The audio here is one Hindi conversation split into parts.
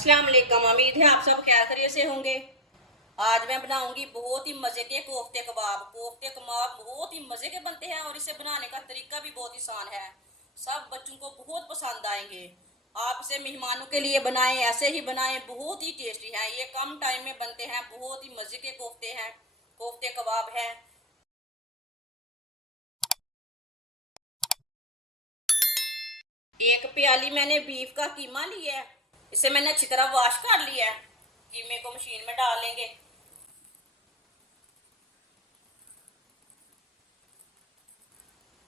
अस्सलाम वालेकुम। उम्मीद है आप सब खैर खैरियत से होंगे। आज मैं बनाऊंगी बहुत ही मज़े के कोफ्ते कबाब। कोफ्ते कबाब बहुत ही मज़े के बनते हैं और इसे बनाने का तरीका भी बहुत आसान है। सब बच्चों को बहुत पसंद आएंगे। आप इसे मेहमानों के लिए बनाएं, ऐसे ही बनाएं, बहुत ही टेस्टी हैं। ये कम टाइम में बनते हैं, बहुत ही मज़े के कोफ्ते हैं, कोफ्ते कबाब हैं। एक प्याली मैंने बीफ का कीमा लिया है। इसे मैंने अच्छी तरह वॉश कर लिया है। कीमे को मशीन में डाल लेंगे।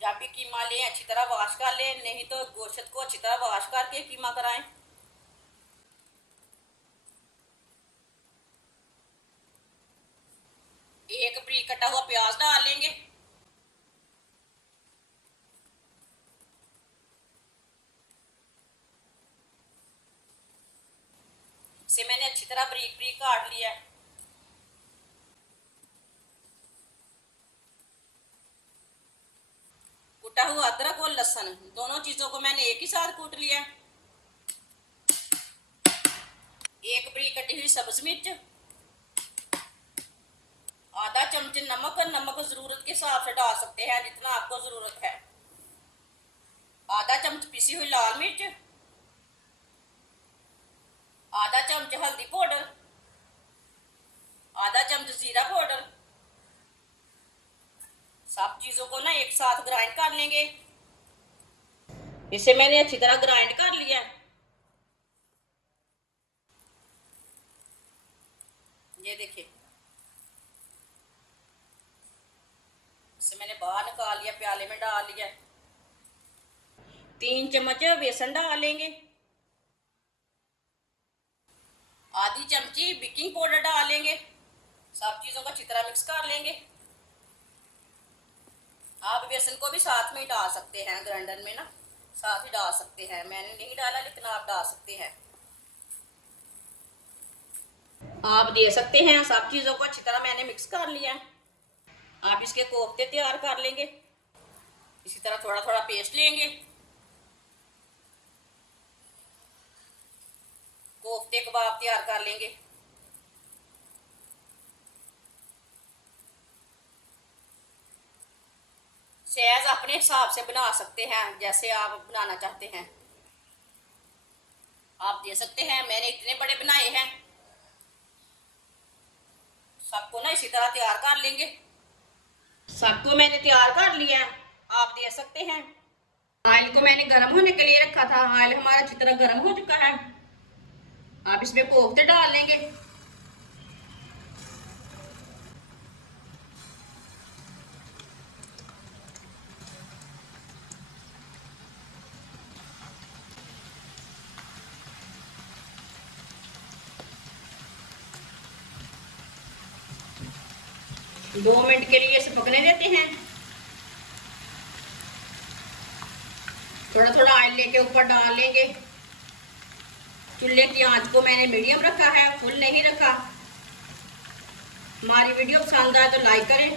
जब भी कीमा लें अच्छी तरह वॉश कर लें, नहीं तो गोश्त को अच्छी तरह वॉश करके कीमा कराएं। एक बारीक कटा हुआ प्याज डाल लेंगे। इसे मैंने अच्छी तरह बारीक बारीक काट लिया है। कुटा हुआ अदरक और लहसुन, दोनों चीजों को मैंने एक ही साथ कूट लिया है। एक बारीक कटी हुई सब्ज मिर्च, आधा चम्मच नमक, और नमक जरूरत के हिसाब से डाल सकते हैं जितना आपको जरूरत है। आधा चम्मच पिसी हुई लाल मिर्च, आधा चम्मच हल्दी पाउडर, आधा चम्मच जीरा पाउडर। सब चीजों को ना एक साथ ग्राइंड कर लेंगे। इसे मैंने अच्छी तरह ग्राइंड कर लिया है। ये देखिए, इसे मैंने बाहर निकाल लिया, प्याले में डाल लिया। 3 चम्मच बेसन डाल लेंगे। आधी चमची बेकिंग पाउडर डाल लेंगे। सब चीजों को अच्छी तरह मिक्स कर लेंगे। आप बेसन को भी साथ में ही डाल सकते हैं, ग्राइंडर में ना साथ ही डाल सकते हैं। मैंने नहीं डाला, लेकिन आप डाल सकते हैं। आप दे सकते हैं। सब चीजों को अच्छी तरह मैंने मिक्स कर लिया है। आप इसके कोफ्ते तैयार कर लेंगे। इसी तरह थोड़ा थोड़ा पेस्ट लेंगे। कोफ्ते कबाब तैयार कर लेंगे। साइज अपने हिसाब से बना सकते हैं, जैसे आप बनाना चाहते हैं आप दे सकते हैं। मैंने इतने बड़े बनाए हैं। सबको ना इसी तरह तैयार कर लेंगे। सबको मैंने तैयार कर लिया है, आप दे सकते हैं। ऑयल को मैंने गर्म होने के लिए रखा था। ऑयल हमारा अच्छी तरह गर्म हो चुका है। आप इसमें कोफ्ते डाल लेंगे। 2 मिनट के लिए इसे पकने देते हैं। थोड़ा थोड़ा ऑयल लेके ऊपर डाल लेंगे। चूल्हे की आंच को मैंने मीडियम रखा है, फुल नहीं रखा। हमारी वीडियो पसंद आए तो लाइक करें।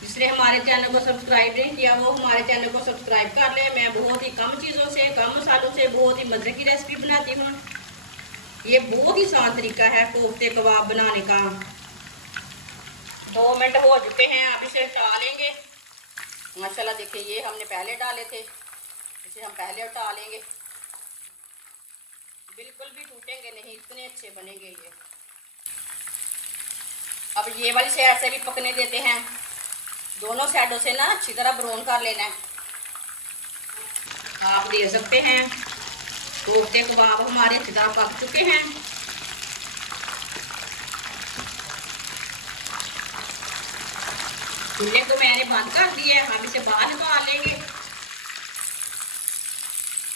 जिसने हमारे चैनल को सब्सक्राइब नहीं किया वो हमारे चैनल को सब्सक्राइब कर ले। मैं बहुत ही कम चीज़ों से, कम मसालों से बहुत ही मज़े की रेसिपी बनाती हूँ। ये बहुत ही आसान तरीका है कोफ्ते कबाब बनाने का। 2 मिनट हो चुके हैं, आप इसे हटा लेंगे। माशाल्लाह देखिए, ये हमने पहले डाले थे, इसे हम पहले हटा लेंगे। बिल्कुल भी टूटेंगे नहीं, इतने अच्छे बनेंगे ये। अब ये वाली साइड से भी पकने देते हैं। दोनों साइडों से ना अच्छी तरह ब्राउन कर लेना है। आप दे सकते हैं। कोफ्ते कबाब हमारे अच्छी तरह पक चुके हैं। चूल्हे को मैंने बंद कर दिया है। हम इसे बाहर निकाल लेंगे,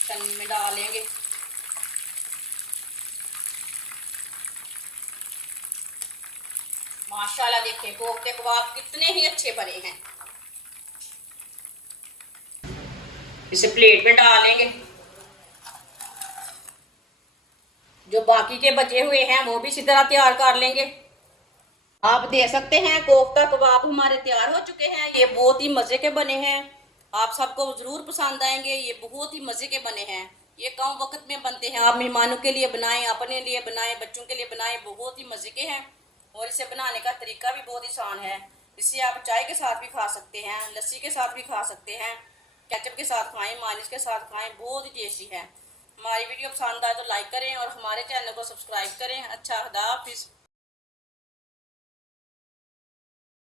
छन्नी में डाल लेंगे। माशाल्लाह देखिए, कोफ्ते कबाब कितने ही अच्छे बने हैं। इसे प्लेट में डाल लेंगे। जो बाकी के बचे हुए हैं वो भी इसी तरह तैयार कर लेंगे। आप दे सकते हैं। कोफ्ता कबाब हमारे तैयार हो चुके हैं। ये बहुत ही मज़े के बने हैं। आप सबको ज़रूर पसंद आएंगे। ये बहुत ही मज़े के बने हैं। ये कम वक्त में बनते हैं। आप मेहमानों के लिए बनाएं, अपने लिए बनाएं, बच्चों के लिए बनाएं, बहुत ही मज़े के हैं। और इसे बनाने का तरीका भी बहुत आसान है। इसे आप चाय के साथ भी खा सकते हैं, लस्सी के साथ भी खा सकते हैं, केचप के साथ खाएं, मालिश के साथ खाएं, बहुत ही टेस्टी है। हमारी वीडियो पसंद आए तो लाइक करें और हमारे चैनल को सब्सक्राइब करें। अच्छा, खुदा हाफिज़।